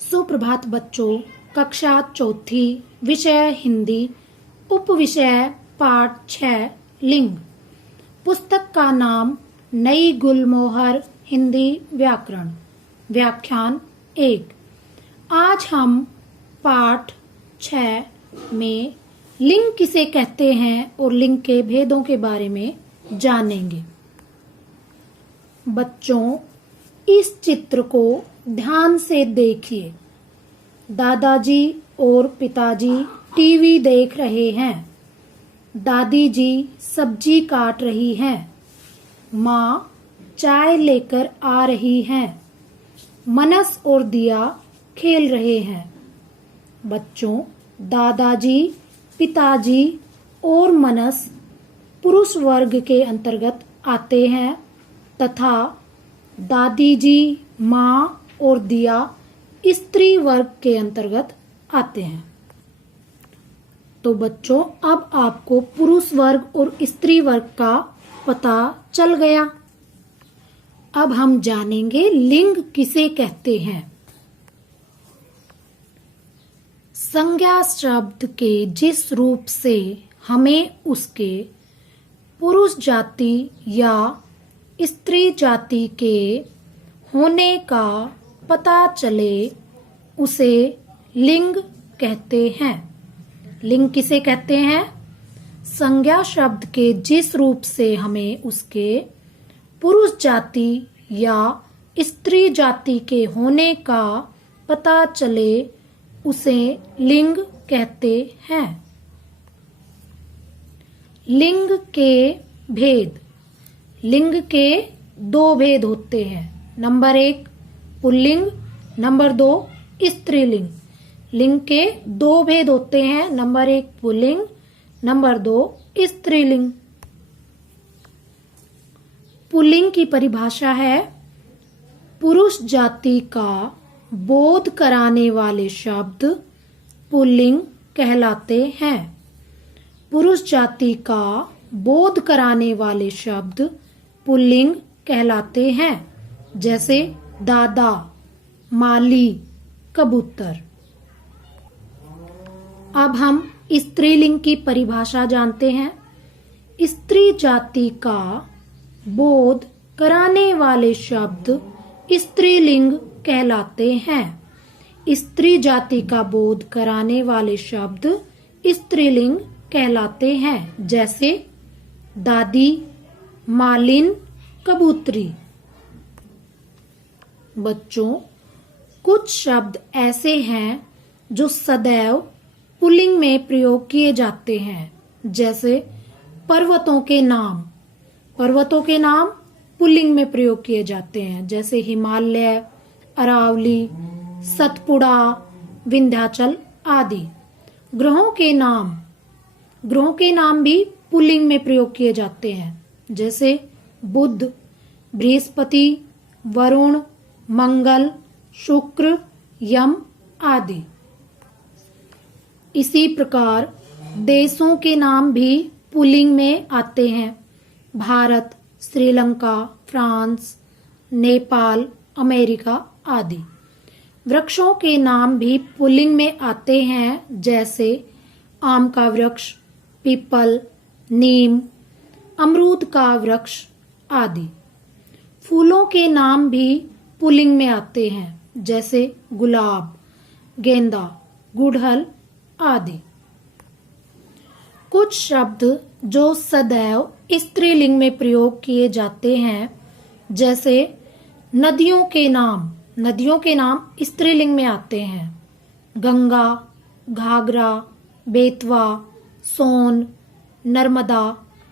सुप्रभात बच्चों। कक्षा चौथी, विषय हिंदी, उप विषय पाठ 6 लिंग। पुस्तक का नाम नई गुलमोहर हिंदी व्याकरण। व्याख्यान 1। आज हम पाठ 6 में लिंग किसे कहते हैं और लिंग के भेदों के बारे में जानेंगे। बच्चों, इस चित्र को ध्यान से देखिए। दादाजी और पिताजी टीवी देख रहे हैं। दादी जी सब्जी काट रही हैं। माँ चाय लेकर आ रही हैं। मनस और दिया खेल रहे हैं। बच्चों, दादाजी, पिताजी और मनस पुरुष वर्ग के अंतर्गत आते हैं तथा दादी जी, माँ और दिया स्त्री वर्ग के अंतर्गत आते हैं। तो बच्चों, अब आपको पुरुष वर्ग और स्त्री वर्ग का पता चल गया। अब हम जानेंगे लिंग किसे कहते हैं। संज्ञा शब्द के जिस रूप से हमें उसके पुरुष जाति या स्त्री जाति के होने का पता चले उसे लिंग कहते हैं। लिंग किसे कहते हैं? संज्ञा शब्द के जिस रूप से हमें उसके पुरुष जाति या स्त्री जाति के होने का पता चले उसे लिंग कहते हैं। लिंग के भेद। लिंग के 2 भेद होते हैं। नंबर 1 पुल्लिंग, नंबर 2 स्त्रीलिंग। लिंग के 2 भेद होते हैं। नंबर 1 पुल्लिंग, नंबर 2 स्त्रीलिंग। पुल्लिंग की परिभाषा है पुरुष जाति का बोध कराने वाले शब्द पुल्लिंग कहलाते हैं। पुरुष जाति का बोध कराने वाले शब्द पुल्लिंग कहलाते हैं, जैसे दादा, माली, कबूतर। अब हम स्त्रीलिंग की परिभाषा जानते हैं। स्त्री जाति का बोध कराने वाले शब्द स्त्रीलिंग कहलाते हैं। स्त्री जाति का बोध कराने वाले शब्द स्त्रीलिंग कहलाते हैं, जैसे दादी, मालिन, कबूतरी। बच्चों, कुछ शब्द ऐसे हैं जो सदैव पुल्लिंग में प्रयोग किए जाते हैं, जैसे पर्वतों के नाम। पर्वतों के नाम पुल्लिंग में प्रयोग किए जाते हैं, जैसे हिमालय, अरावली, सतपुड़ा, विंध्याचल आदि। ग्रहों के नाम। ग्रहों के नाम भी पुल्लिंग में प्रयोग किए जाते हैं, जैसे बुध, बृहस्पति, वरुण, मंगल, शुक्र, यम आदि। इसी प्रकार देशों के नाम भी पुल्लिंग में आते हैं। भारत, श्रीलंका, फ्रांस, नेपाल, अमेरिका आदि। वृक्षों के नाम भी पुल्लिंग में आते हैं, जैसे आम का वृक्ष, पीपल, नीम, अमरूद का वृक्ष आदि। फूलों के नाम भी पुल्लिंग में आते हैं, जैसे गुलाब, गेंदा, गुड़हल आदि। कुछ शब्द जो सदैव स्त्रीलिंग में प्रयोग किए जाते हैं, जैसे नदियों के नाम। नदियों के नाम स्त्रीलिंग में आते हैं। गंगा, घाघरा, बेतवा, सोन, नर्मदा,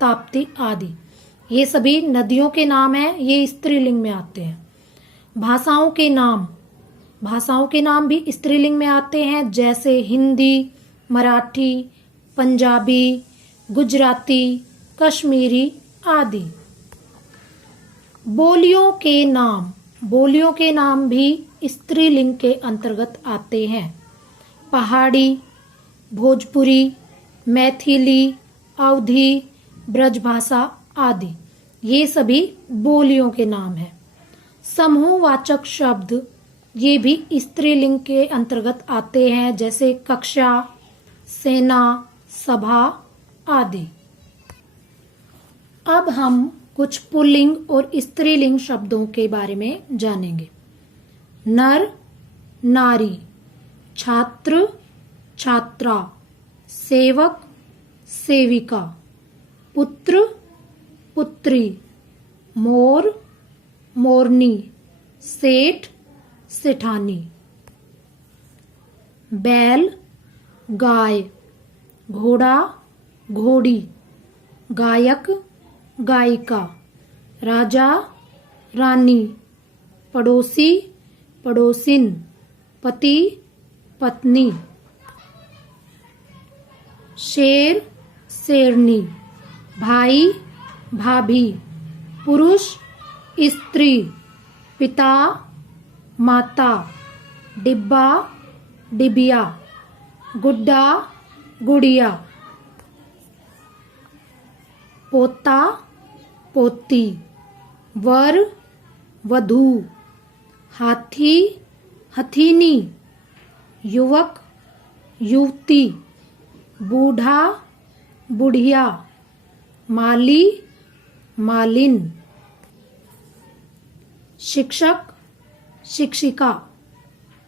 ताप्ती आदि। ये सभी नदियों के नाम हैं, ये स्त्रीलिंग में आते हैं। भाषाओं के नाम। भाषाओं के नाम भी स्त्रीलिंग में आते हैं, जैसे हिंदी, मराठी, पंजाबी, गुजराती, कश्मीरी आदि। बोलियों के नाम। बोलियों के नाम भी स्त्रीलिंग के अंतर्गत आते हैं। पहाड़ी, भोजपुरी, मैथिली, अवधी, ब्रजभाषा आदि। ये सभी बोलियों के नाम हैं। समूहवाचक शब्द ये भी स्त्रीलिंग के अंतर्गत आते हैं, जैसे कक्षा, सेना, सभा आदि। अब हम कुछ पुल्लिंग और स्त्रीलिंग शब्दों के बारे में जानेंगे। नर, नारी, छात्र, छात्रा, सेवक, सेविका, पुत्र, पुत्री, मोर, मोरनी, सेठ, सेठानी। बैल, गाय, घोड़ा, घोड़ी, गायक, गायिका, राजा, रानी, पड़ोसी, पड़ोसिन, पति, पत्नी। शेर, शेरनी, भाई, भाभी, पुरुष, स्त्री, पिता, माता, डिब्बा, डिबिया, गुड्डा, गुड़िया, पोता, पोती, वर, वधू, हाथी, हथीनी, युवक, युवती, बूढ़ा, बुढ़िया, माली, मालिन। शिक्षक, शिक्षिका,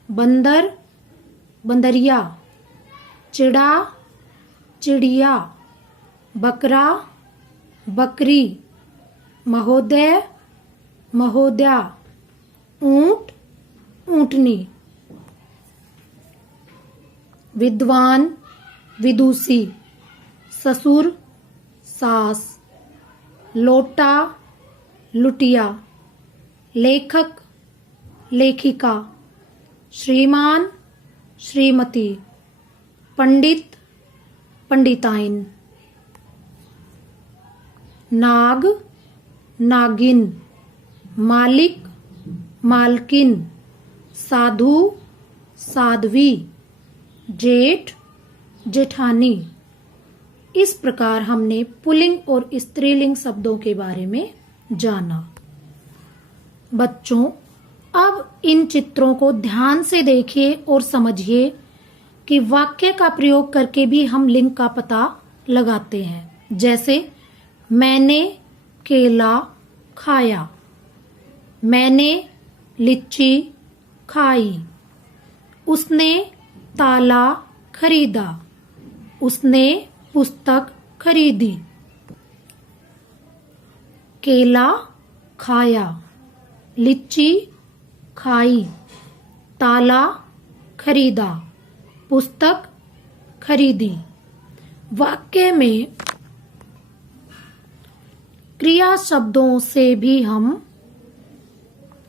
बंदर, बंदरिया, चिड़ा, चिड़िया, बकरा, बकरी, महोदय, महोदया, ऊंट, ऊंटनी। विद्वान, विदुषी, ससुर, सास, लोटा, लुटिया, लेखक, लेखिका, श्रीमान, श्रीमती, पंडित, पंडिताइन। नाग, नागिन, मालिक, मालकिन, साधु, साध्वी, जेठ, जेठानी। इस प्रकार हमने पुल्लिंग और स्त्रीलिंग शब्दों के बारे में जाना। बच्चों, अब इन चित्रों को ध्यान से देखिए और समझिए कि वाक्य का प्रयोग करके भी हम लिंग का पता लगाते हैं। जैसे मैंने केला खाया, मैंने लिच्ची खाई, उसने ताला खरीदा, उसने पुस्तक खरीदी। केला खाया, लिच्ची खाई, ताला खरीदा, पुस्तक खरीदी। वाक्य में क्रिया शब्दों से भी हम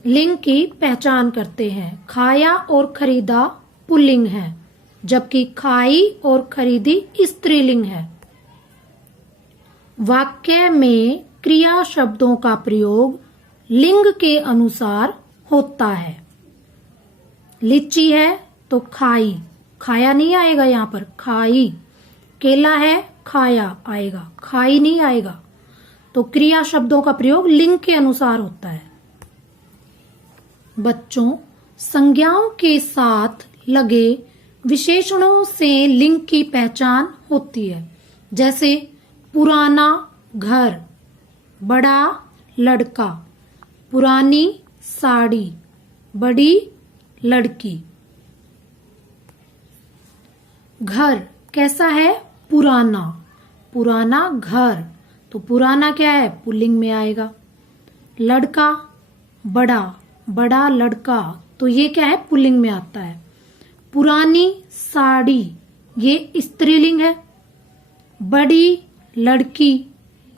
लिंग की पहचान करते हैं। खाया और खरीदा पुल्लिंग है, जबकि खाई और खरीदी स्त्रीलिंग है। वाक्य में क्रिया शब्दों का प्रयोग लिंग के अनुसार होता है। लिच्ची है तो खाई, खाया नहीं आएगा यहाँ पर, खाई। केला है, खाया आएगा, खाई नहीं आएगा। तो क्रिया शब्दों का प्रयोग लिंग के अनुसार होता है। बच्चों, संज्ञाओं के साथ लगे विशेषणों से लिंग की पहचान होती है। जैसे पुराना घर, बड़ा लड़का, पुरानी साड़ी, बड़ी लड़की। घर कैसा है? पुराना, पुराना घर, तो पुराना क्या है? पुल्लिंग में आएगा। लड़का बड़ा, बड़ा लड़का, तो ये क्या है? पुल्लिंग में आता है। पुरानी साड़ी, ये स्त्रीलिंग है। बड़ी लड़की,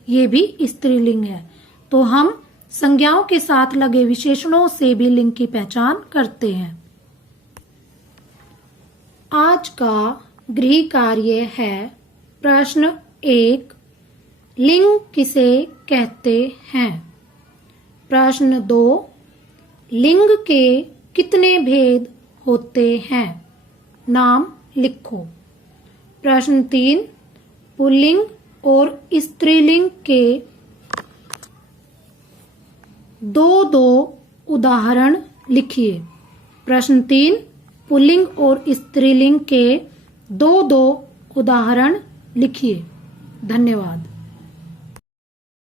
ये भी स्त्रीलिंग है। तो हम संज्ञाओं के साथ लगे विशेषणों से भी लिंग की पहचान करते हैं। आज का गृह कार्य है प्रश्न 1, लिंग किसे कहते हैं? प्रश्न 2, लिंग के कितने भेद होते हैं? नाम लिखो। प्रश्न 3, पुल्लिंग और स्त्रीलिंग के दो उदाहरण लिखिए। प्रश्न 3, पुल्लिंग और स्त्रीलिंग के 2 उदाहरण लिखिए। धन्यवाद।